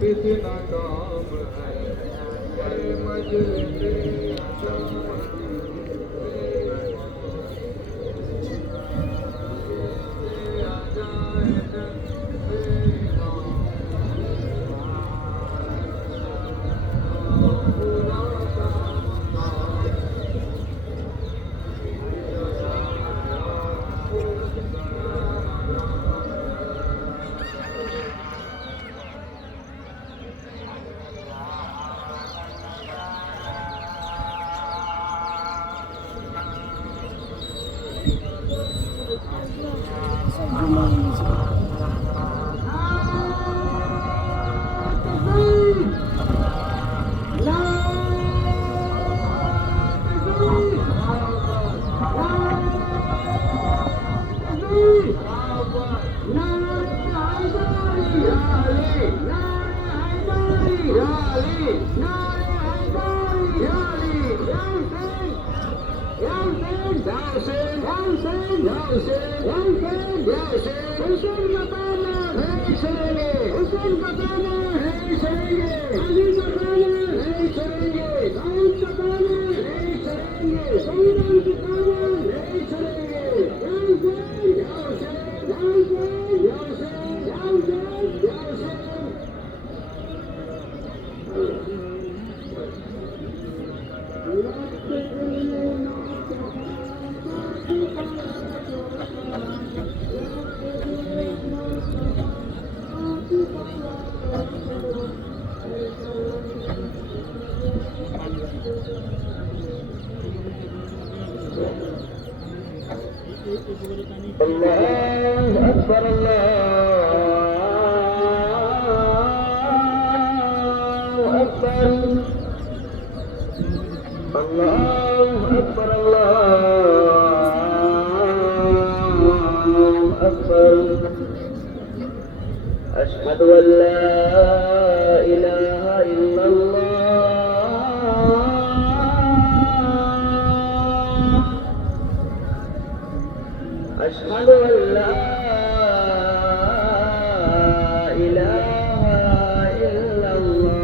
कितना काम है ये मजलिसे الله أكبر الله أكبر الله أكبر الله أكبر أشهد أن لا إله إلا الله أشهد أن لا إله إلا الله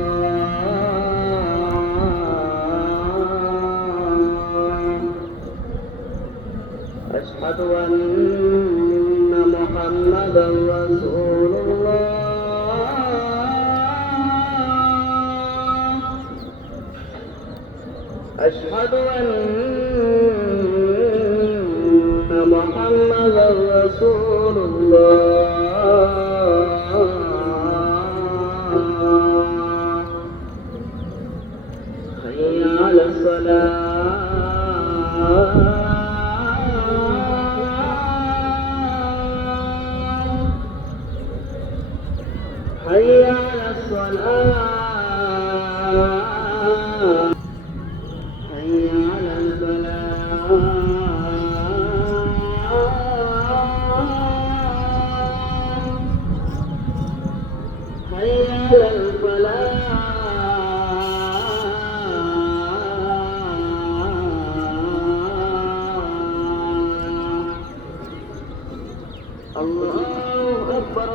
أشهد أن محمدا رسول الله أشهد أن محمد رسول الله حي على الصلاة حي على الصلاة حي على الفلاح حي على الفلاح الله أكبر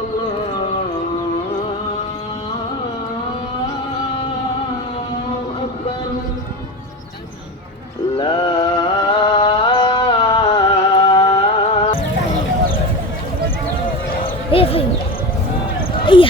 الله أكبر لا iya